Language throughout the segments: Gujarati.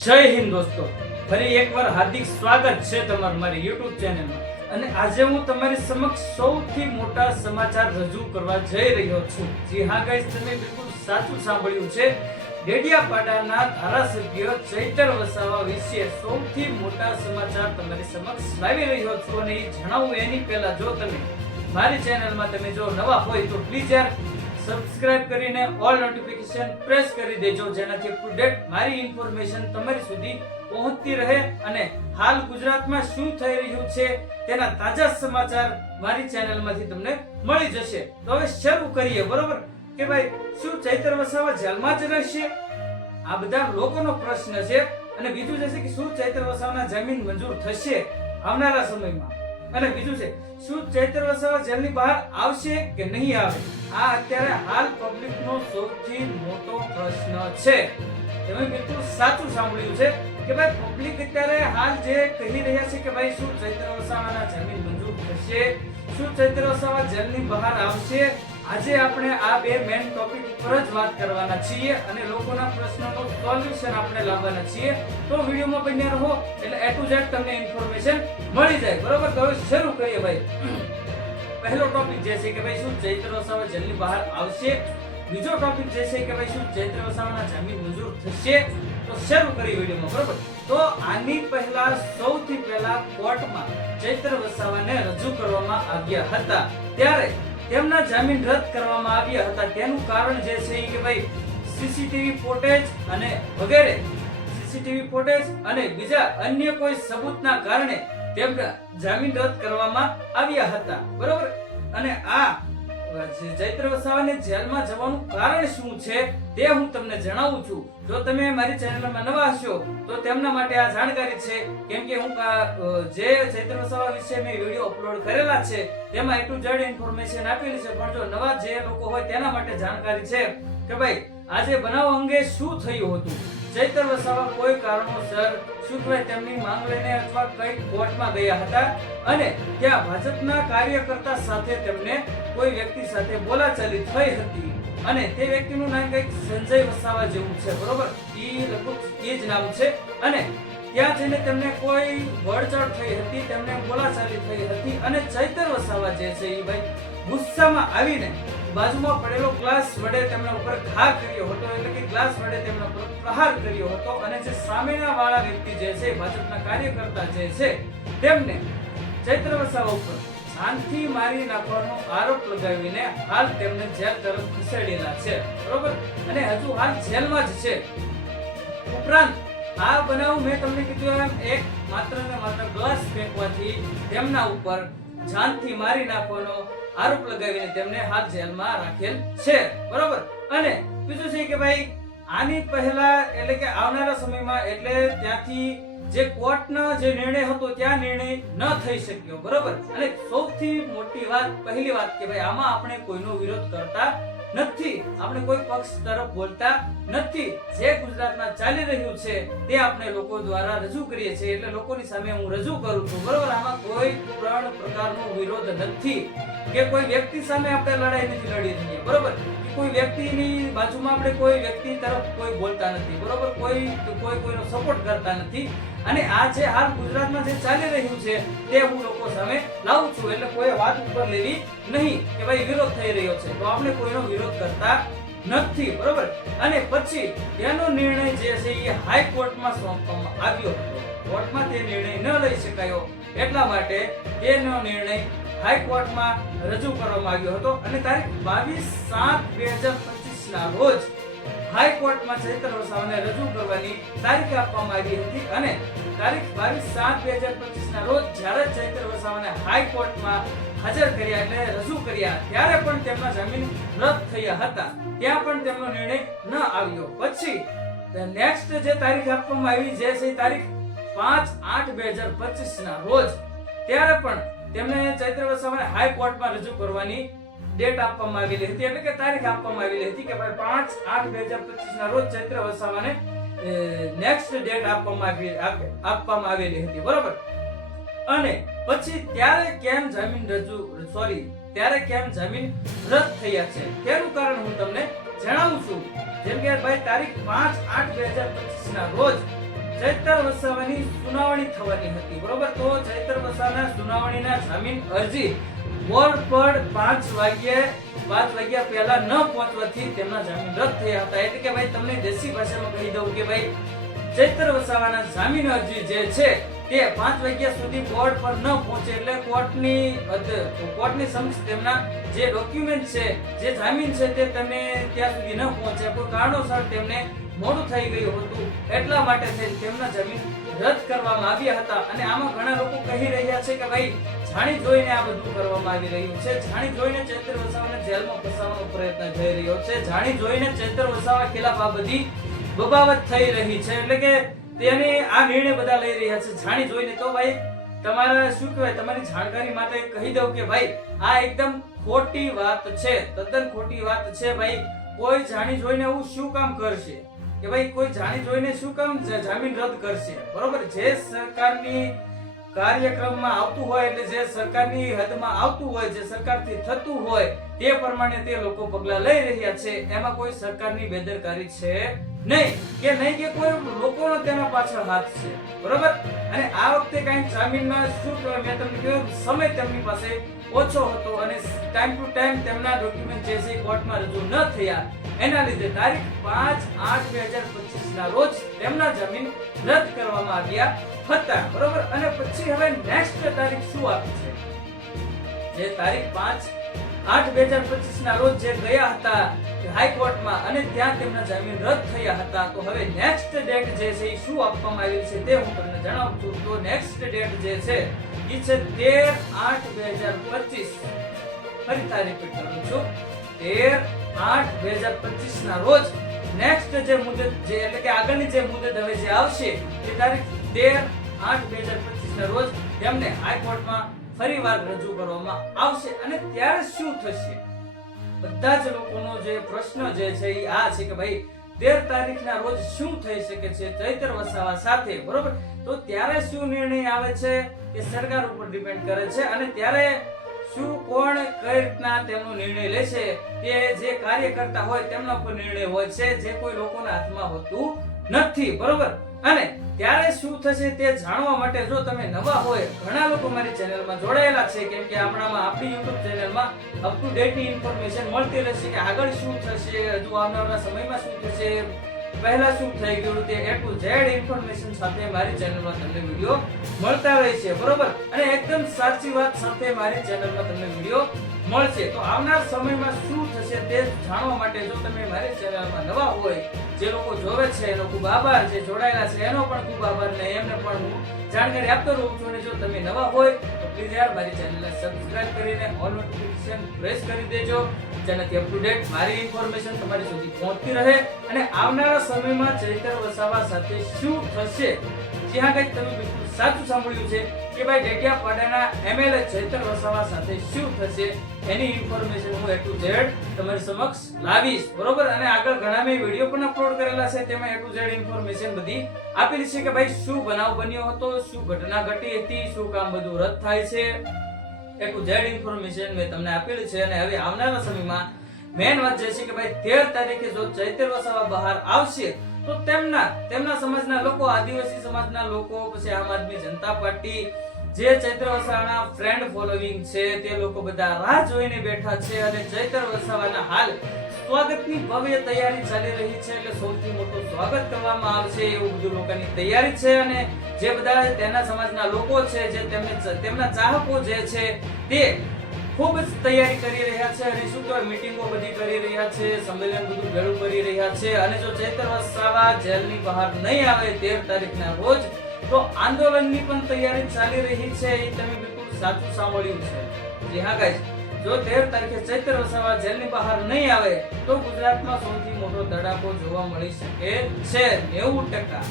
જય હિન્દ દોસ્તો, ફરી એકવાર હાર્દિક સ્વાગત છે તમારું મારી YouTube ચેનલમાં. અને આજે હું તમારી સમક્ષ સૌથી મોટા સમાચાર રજૂ કરવા જઈ રહ્યો છું. જી હા ગાઈસ, તમે બિલકુલ સાચું સાંભળ્યું છે. ડેડિયાપાડાના ધારાસભ્ય ચૈતર વસાવા વિશે સૌથી મોટા સમાચાર તમારી સમક્ષ લાવી રહ્યો છું. અને એ જણાવું એની પહેલા જો તમે મારી ચેનલમાં તમે જો નવા હોય તો પ્લીઝ યાર સબસ્ક્રાઇબ કરીને ઓલ નોટિફિકેશન પ્રેસ કરી દેજો, જેનાથી અપ ટુ ડેટ મારી ઇન્ફોર્મેશન તમારી સુધી પહોંચતી રહે અને હાલ ગુજરાતમાં શું થઈ રહ્યું છે તેના તાજા સમાચાર મારી ચેનલમાંથી તમને મળી જશે. તો હવે શરૂ કરીએ. બરોબર કે ભાઈ, શું ચૈતર વસાવા જેલમાં જ રહેશે? આ બધા લોકોનો પ્રશ્ન છે. અને બીજું જે છે કે શું ચૈતર વસાવાના જામીન મંજૂર થશે આવનારા સમયમાં? અને બીજું છે, શું ચૈતર વસાવા જેલની બહાર આવશે કે નહીં આવે? આ અત્યારે હાલ પબ્લિકનો સૌથી મોટો પ્રશ્ન છે. તમે બિલકુલ સાચું સાંભળ્યું છે કે ભાઈ પબ્લિક અત્યારે હાલ જે કહી રહ્યા છે કે ભાઈ શું ચૈતર વસાવાના જામીન મંજૂર થશે, શું ચૈતર વસાવા જેલની બહાર આવશે? આજે આપણે આ બે મેઇન ટોપિક ઉપર જ વાત કરવાના છીએ અને લોકોના પ્રશ્નોનું સોલ્યુશન આપણે લાવવાના છીએ. તો વિડીયોમાં બન્યા રહો એટલે A to Z તમને ઇન્ફોર્મેશન મળી જાય. બરોબર, તો હવે શરૂ કરીએ ભાઈ. પહેલો ટોપિક જે છે કે ભાઈ શું ચૈતર વસાવા જેલની બહાર આવશે? બીજો ટોપિક જે છે કે ભાઈ શું ચૈતર વસાવાના જામીન મંજૂર થશે? તો શરૂ કરી વિડીયોમાં. બરોબર, તો આની પહેલા સૌથી પહેલા કોર્ટમાં ચૈતર વસાવાને રજૂ કરવામાં આવ્યા હતા, ત્યારે તેમના જામીન રદ કરવામાં આવ્યા હતા. તેનું કારણ જે છે કે ભાઈ સીસીટીવી ફૂટેજ અને વગેરે સીસીટીવી ફૂટેજ અને બીજા અન્ય કોઈ સબૂતના કારણે તેમના જામીન રદ કરવામાં આવ્યા હતા. બરોબર, અને આ ચૈતર વસાવાને જેલમાં જવાનું કારણ શું છે તે હું તમને જણાવું છું. જો તમે મારી ચેનલમાં નવા હશો તો તેમના માટે આ જાણકારી છે, કેમ કે હું જે ચૈતર વસાવા વિશે મેં વિડીયો અપલોડ કરેલા છે તેમાં A to Z ઇન્ફોર્મેશન આપેલી છે. પણ જો નવા જે લોકો હોય તેના માટે જાણકારી છે કે ભાઈ આજે બનાવ અંગે શું થયું હતું. ચૈતર વસાવા કોઈ કારણોસર શું કહેવાય તેમની માંગ લઈને અથવા કઈ કોર્ટમાં ગયા હતા અને ત્યાં ભાજપના કાર્યકર્તા સાથે તેમને કોઈ વ્યક્તિ સાથે બોલાચાલી થઈ હતી અને તે વ્યક્તિનું નામ કંઈક સંજય વસાવા જેવું છે. બરોબર, એ લગભગ એ જ નામ છે. અને ત્યાં જઈને તેમને કોઈ વળચળ થઈ હતી, તેમને બોલાચાલી થઈ હતી અને ચૈતર વસાવા જે છે એ ભાઈ ગુસ્સામાં આવીને બાજુમાં પડેલો ગ્લાસ વડે તેમના ઉપર ઘા કર્યો હતો, એટલે કે ગ્લાસ વડે તેમના ઉપર પ્રહાર કર્યો હતો. અને જે સામેના વાળા વ્યક્તિ જે છે ભાજપના કાર્યકર્તા જે છે તેમને ચૈતર વસાવા ઉપર જાનથી મારી નાખવાનો આરોપ લગાવીને હાલ તેમને જેલ તરફ ખસેડેલા છે. બરોબર, અને હજુ હાલ જેલમાં જ છે. ઉપરાંત આ બનાવ મેં તમને કીધું એમ એક માત્ર ને માત્ર ગ્લાસ ફેંકવાથી તેમના ઉપર જાનથી મારી નાખવાનો આરોપ લગાવીને તેમને હાલ જેલમાં રાખેલ છે. બરોબર, અને બીજું છે કે ભાઈ આની પહેલા એટલે કે આવનારા સમયમાં એટલે ત્યાંથી જે કોર્ટનો જે નિર્ણય હતો ત્યાં નિર્ણય ન થઈ શક્યો. બરોબર, અને સૌથી મોટી વાત પહેલી વાત કે ભાઈ આમાં આપણે કોઈનો વિરોધ કરતા નથી, આપણે કોઈ પક્ષ તરફ બોલતા નથી. જે ગુજરાતમાં ચાલી રહ્યું છે તે આપણે લોકો દ્વારા રજૂ કરીએ છીએ, એટલે લોકોની સામે હું રજૂ કરું છું. બરોબર, આમાં કોઈ પણ પ્રકારનો વિરોધ નથી કે કોઈ વ્યક્તિ સામે આપણે લડાઈ નથી લડી રહ્યા. બરોબર, કોઈ વ્યક્તિની બાજુમાં આપણે કોઈ વ્યક્તિ તરફ કોઈ બોલતા નથી. બરોબર, કોઈનો સપોર્ટ કરતા નથી. અને આ જે હાલ ગુજરાતમાં જે ચાલી રહ્યું છે તે હું લોકો સામે લાવું છું, એટલે કોઈ વાત ઉપર લેવી નહીં કે ભાઈ વિરોધ થઈ રહ્યો છે તો આપણે કોઈનો વિરોધ કરતા નથી. બરોબર, અને પછી તેનો નિર્ણય જે છે એ હાઈકોર્ટમાં સોંપવામાં આવ્યો હતો. કોર્ટમાં તે નિર્ણય ન લઈ શકાયો, એટલા માટે તેનો નિર્ણય હાઈકોર્ટમાં રજૂ કરવામાં આવ્યો હતો. અને તારીખ 22/7/2025 ના રોજ હાઈકોર્ટમાં ચૈતર વસાવાને રજૂ કરવાની તારીખ આપવામાં આવી હતી. અને તારીખ 22/7/2025 ના રોજ જ્યારે ચૈતર વસાવાને હાઈકોર્ટમાં હાજર કર્યા એટલે રજૂ કર્યા ત્યારે પણ તેમના જામીન રદ થયા હતા. ત્યાં પણ તેમનો નિર્ણય ન આવ્યો. પછી નેક્સ્ટ જે તારીખ આપવામાં આવી જે છે તારીખ 5/8/2025 ના રોજ ત્યારે પણ તેમને ચૈતર વસાવાને હાઈકોર્ટમાં રજૂ કરવાની ડેટ આપવામાં આવેલી હતી, એટલે કે તારીખ આપવામાં આવેલી હતી કે ભાઈ 5/8/2025 ના રોજ ચૈત્ર વસાવાને નેક્સ્ટ ડેટ આપવામાં આવેલી હતી. બરોબર, અને પછી ત્યારે કેમ જામીન રદ થયા છે તેનું કારણ હું તમને જણાવું છું. જેમ કે ભાઈ તારીખ 5/8/2025 ના રોજ ચૈતર વસાવાની સુનાવણી થવાની હતી, બરોબર. તો ચૈતર વસાવાના સુનાવણીના જામીન અરજી બોર્ડ પર 5 વાગ્યા પહેલા ન પહોંચવાથી તેમના જામીન રદ થયા હતા. એટલે કે ભાઈ તમને દેશી ભાષામાં કહી દઉં કે ભાઈ ચૈતર વસાવાના જામીન અરજી જે છે તે 5 વાગ્યા સુધી બોર્ડ પર ન પહોંચે એટલે કોર્ટની સમક્ષ તેમના જે ડોક્યુમેન્ટ છે, જે જામીન છે તે તમે ત્યાં સુધી ન પહોંચ્યા, કોઈ કારણોસર તેમને મોડું થઈ ગયું હતું, એટલા માટે તેમના જામીન રદ કરવામાં આવ્યા હતા. અને આમાં ઘણા લોકો કહી રહ્યા છે કે ભાઈ જાણી જોઈને આ બધું કરવામાં આવી રહ્યું છે, જાણી જોઈને ચૈતર વસાવાને જેલમાં ફસાવવાનો પ્રયત્ન થઈ રહ્યો છે, જાણી જોઈને ચૈતર વસાવા ખિલાફ આ બધી બગાવત થઈ રહી છે, એટલે કે તેને આ નિર્ણય બધા લઈ રહ્યા છે જાણી જોઈને. તો ભાઈ તમારા શું કહેવાય, તમારી જાણકારી માટે કહી દઉં કે ભાઈ આ એકદમ ખોટી વાત છે, તદ્દન ખોટી વાત છે. ભાઈ કોઈ જાણી જોઈને એવું શું કામ કરશે કે ભાઈ કોઈ જાણી જોઈને શું કામ જામીન રદ કરશે, બરોબર. જે સરકારની કાર્યક્રમમાં આવતું હોય, એટલે જે સરકારની હદમાં આવતું હોય, જે સરકારથી થતું હોય તે પ્રમાણે તે લોકો પગલા લઈ રહ્યા છે. એમાં કોઈ સરકારની બેદરકારી છે નહીં કે કોઈ લોકોનો તેના પાછળ હાથ છે, બરોબર. અને આ વખતે કઈ જામીનમાં શું કહેવાય, મેં તમને કહ્યું સમય તેમની પાસે ઓછો હતો અને ટાઈમ ટુ ટાઈમ તેમના ડોક્યુમેન્ટ જે છે કોર્ટમાં રજૂ ન થયા, એના લીધે તારીખ 5/8/2025 ના રોજ તેમના જામીન રદ કરવામાં આવ્યા હતા, બરોબર. અને પછી હવે નેક્સ્ટ તારીખ શું આપી છે, જે તારીખ 5/8/2025 ના રોજ જે ગયા હતા હાઈકોર્ટમાં અને ત્યાં તેમના જામીન રદ થયા હતા. તો હવે નેક્સ્ટ ડેટ જે છે એ શું આપવામાં આવી છે તે હું તમને જણાવું છું. તો નેક્સ્ટ ડેટ જે છે એ છે 13/8/2025. ફરીથી રિપીટ કરું છું, 13/8/2025 ના રોજ નેક્સ્ટ જે મુદત જે એટલે કે આગળની જે મુદત હવે જે આવશે એ તારીખ 13/8/2025 ના રોજ તેમને હાઈકોર્ટમાં ફરીવાર રજૂ કરવામાં આવશે. અને ત્યારે શું થશે, બધા જ લોકોનો જે પ્રશ્ન જે છે એ આ છે કે ભાઈ 13 તારીખના રોજ શું થઈ શકે છે ચૈતર વસાવા સાથે, બરોબર. તો ત્યારે શું નિર્ણય આવે છે એ સરકાર ઉપર ડિપેન્ડ કરે છે. અને ત્યારે શું કોણ કઈ રીતના તેમનો નિર્ણય લેશે તે જે કાર્યકર્તા હોય તેમના ઉપર નિર્ણય હોય છે, જે કોઈ લોકોના હાથમાં હોતું નથી, બરોબર. અને ત્યારે શું થશે તે જાણવા માટે જો તમે નવા હોય, ઘણા લોકો મારી ચેનલમાં જોડાયેલા છે, કેમ કે આપણી YouTube ચેનલમાં અપ ટુ ડેટ ની ઇન્ફોર્મેશન મળતી રહેશે કે આગળ શું થશે, હજુ આવનારા સમયમાં શું થશે, પહેલા શું થઈ ગયું, તે A to Z ઇન્ફોર્મેશન સાથે મારી ચેનલમાં તમને વિડિયો મળતા રહેશે, બરોબર. અને એકદમ સાચી વાત સાથે મારી ચેનલમાં તમને વિડિયો મળશે. તો આવનાર સમયમાં શું થશે તે જાણવા માટે જો તમે મારી ચેનલમાં નવા હોય, જે લોકો જોવે છે એનો ખૂબ આભાર, જે જોડાયેલા છે એનો પણ ખૂબ આભાર, ને એમને પણ હું જાણકારી આપતો રહું છું. અને જો તમે નવા હોય તો પ્લીઝ યાર મારી ચેનલને સબસ્ક્રાઇબ કરીને ઓલ નોટિફિકેશન પ્રેસ કરી દેજો, જેનાથી અપ ટુ ડેટ મારી ઇન્ફોર્મેશન તમારી સુધી પહોંચતી રહે. અને આવનારા સમયમાં ચૈતર વસાવા સાથે શું થશે, જ્યાં કંઈક તમે બિલકુલ સાચું સાંભળ્યું છે કે ભાઈ ડેડિયાપાડાના MLA ચૈતર વસાવા સાથે શું થશે એની ઇન્ફોર્મેશન હું A to Z તમારી સમક્ષ લાવીશ, બરોબર. અને આગળ ઘણા મેં વિડિયો પણ અપલોડ કરેલા છે, તેમાં A to Z ઇન્ફોર્મેશન બધી આપેલી છે કે ભાઈ શું બનાવ બન્યો હતો, શું ઘટના ઘટી હતી, શું કામ બધું રદ થાય છે, A to Z ઇન્ફોર્મેશન મેં તમને આપેલી છે. અને હવે આવનારા સમયમાં મેન વાત જે છે કે ભાઈ 13 તારીખે જો ચૈતર વસાવા બહાર આવશે તો તેમના સમાજના લોકો, આદિવાસી સમાજના લોકો, પછી આમ આદમી જનતા પાર્ટી, જે ચૈતર વસાવાના ફ્રેન્ડ ફોલોવિંગ છે તે લોકો બધા રાહ જોઈને બેઠા છે. અને ચૈતર વસાવાના હાલ સ્વાગતની ભવ્ય તૈયારી ચાલી રહી છે, એટલે સૌથી મોટું સ્વાગત કરવામાં આવશે એવું બધું લોકોની તૈયારી છે. અને જે બધા તેના સમાજના લોકો છે, જે તેમના ચાહકો જે છે તે ખૂબ જ તૈયારી કરી રહ્યા છે. અને શું કહેવાય, મીટિંગો બધી કરી રહ્યા છે, સંમેલન બધું ભેળું કરી રહ્યા છે. અને જો ચૈતર વસાવા જેલની બહાર નહીં આવે 13 તારીખના રોજ તો આંદોલનની પણ તૈયારી ચાલી રહી છે. એ તમે બિલકુલ સાચું સાંભળ્યું છે. જી હા ગાઈસ, જો 13 તારીખે ચૈતર વસાવા જેલની બહાર નહીં આવે તો ગુજરાતમાં સૌથી મોટો ધડાકો જોવા મળી શકે છે. 90%,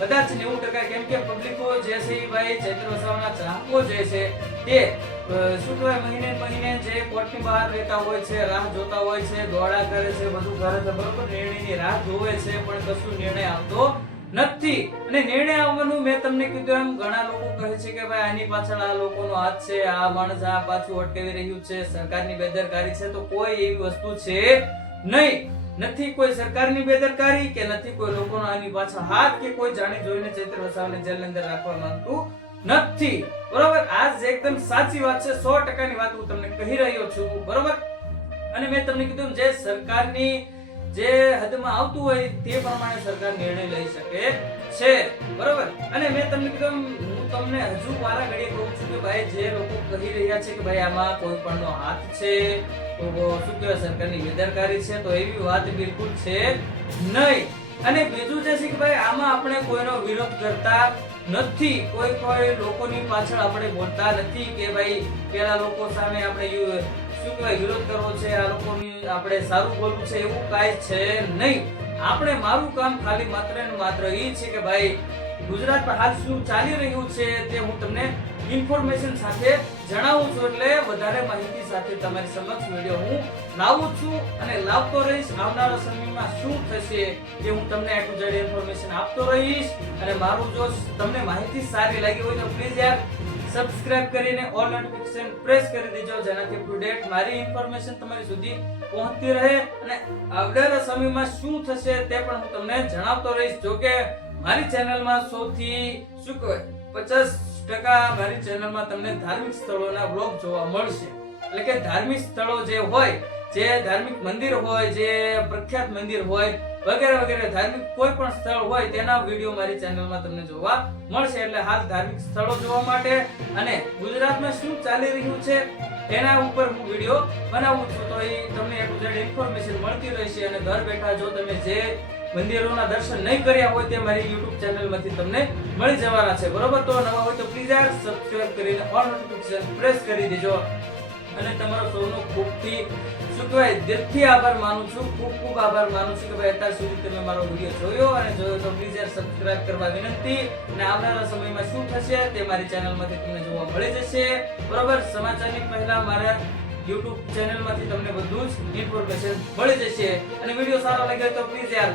બધા જ 90%, કેમ કે પબ્લિકો જે છે એ ભાઈ ચૈતર વસાવાના ચાહકો જે છે તે શું કહેવાય, મહિને જે કોર્ટની બહાર રહેતા હોય છે, રાહ જોતા હોય છે, દોડા કરે છે, બધું કરે છે, બરોબર. નિર્ણયની રાહ જોવે છે, પણ કશું નિર્ણય આવતો નથી. અને નિર્ણય આવવાનું મેં તમને કીધું એમ ઘણા લોકો કહે છે કે ભાઈ આની પાછળ આ લોકોનો હાથ છે, આ માણસ આ પાછું અટકાવી રહ્યું છે, સરકારની બેદરકારી છે. તો કોઈ એવી વસ્તુ છે નહીં. નથી કોઈ સરકારની બેદરકારી કે નથી કોઈ લોકોનો આની પાછળ હાથ કે કોઈ જાણી જોઈને ચૈત્ર વસાવાને જેલની અંદર રાખવા માંગતું નથી. બરોબર, આ જ એકદમ સાચી વાત છે, 100% ની વાત હું તમને કહી રહ્યો છું. બરોબર, અને મેં તમને કીધું જે સરકારની જે હદમાં આવતું હોય તે પ્રમાણે સરકાર નિર્ણય લઈ શકે છે. બરોબર, અને મેં તમને કીધું હું તમને હજુ વારા ઘડીએ કહું છું કે ભાઈ જે લોકો કહી રહ્યા છે કે ભાઈ આમાં કોઈ પણનો હાથ છે, તો શું કહેવાય સરકારની બેદરકારી છે, તો એવી વાત બિલકુલ છે નહીં. અને બીજું જે છે કે ભાઈ આમાં આપણે કોઈનો વિરોધ કરતા નથી, કોઈ લોકોની પાછળ આપણે બોલતા નથી કે ભાઈ પેલા લોકો સામે આપણે શું કહેવાય વિરોધ કરવો છે, આ લોકોની આપણે સારું બોલવું છે, એવું કાંઈ છે નહીં. આપણે મારું કામ ખાલી માત્ર ને માત્ર એ છે કે ભાઈ ગુજરાતમાં હાલ શું ચાલી રહ્યું છે તે હું તમને ઇન્ફોર્મેશન સાથે જણાવું છું, એટલે વધારે માહિતી સાથે તમારી સમક્ષ વિડીયો હું લાવું છું અને લાવતો રહીશ. આવનારા સમયમાં શું થશે તે હું તમને A to Z ઇન્ફોર્મેશન આપતો રહીશ. અને મારું જો તમને માહિતી સારી લાગી હોય તો પ્લીઝ યાર સબસ્ક્રાઇબ કરીને ઓલ નોટિફિકેશન પ્રેસ કરી દેજો, જેનાથી અપ ટુ ડેટ મારી ઇન્ફોર્મેશન તમારી સુધી પહોંચતી રહે. અને આવનારા સમયમાં શું થશે તે પણ હું તમને જણાવતો રહીશ. જો કે મારી ચેનલમાં સૌથી શું કહેવાય 50% મારી ચેનલમાં તમને ધાર્મિક સ્થળોના વ્લોગ જોવા મળશે. એટલે કે ધાર્મિક સ્થળો જે હોય, જે ધાર્મિક મંદિર હોય, જે પ્રખ્યાત મંદિર હોય વગેરે વગેરે ધાર્મિક કોઈ પણ સ્થળ હોય તેના વિડીયો મારી ચેનલમાં તમને જોવા મળશે. એટલે હાલ ધાર્મિક સ્થળો જોવા માટે અને ગુજરાતમાં શું ચાલી રહ્યું છે એના ઉપર હું વિડીયો બનાવું છું, તો એ તમને A to Z ઇન્ફોર્મેશન મળતી રહેશે. અને ઘર બેઠા જો તમે જે મંદિરોના દર્શન નહીં કર્યા હોય તે મારી YouTube ચેનલમાંથી તમને મળી જવાના છે. બરોબર, તો નવા હોય તો પ્લીઝ યાર સબસ્ક્રાઇબ કરીને ઓલ નોટિફિકેશન પ્રેસ કરી દેજો. અને તમારો સૌનો ખૂબથી શું કહેવાય દિલથી આભાર માનું છું, ખૂબ આભાર માનું છું કે ભાઈ અત્યાર સુધી તમે મારો વિડીયો જોયો તો પ્લીઝ યાર સબસ્ક્રાઇબ કરવા વિનંતી. અને આવનારા સમયમાં શું થશે તે મારી ચેનલમાંથી તમને જોવા મળી જશે. બરોબર, સમાચારની પહેલા મારા YouTube ચેનલમાંથી તમને બધું જ ઇન્ફોર્મેશન મળી જશે. અને વિડીયો સારો લાગે તો પ્લીઝ યાર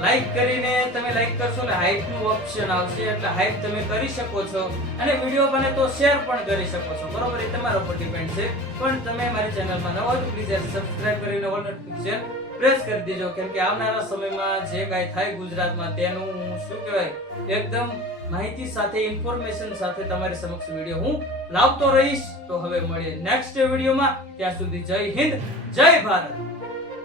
લાઈક કરીને તમે લાઈક કરશો એટલે હાઈપ નું ઓપ્શન આવશે, એટલે હાઈપ તમે કરી શકો છો. અને વિડીયો બને તો શેર પણ કરી શકો છો. બરોબર, એ તમારા ઉપર ડિપેન્ડ છે. પણ તમે મારી ચેનલમાં નવા હોય તો પ્લીઝ યાર સબસ્ક્રાઇબ કરીને ઓલ નોટિફિકેશન પ્રેસ કરી દેજો, કેમ કે આવનારા સમયમાં જે કાંઈ થાય ગુજરાતમાં તેનું શું કહેવાય એકદમ માહિતી સાથે ઇન્ફોર્મેશન સાથે તમારી સમક્ષ વિડીયો હું લાવતો રહીશ. તો હવે મળીએ નેક્સ્ટ વિડીયોમાં. ત્યાં સુધી જય હિન્દ, જય ભારત.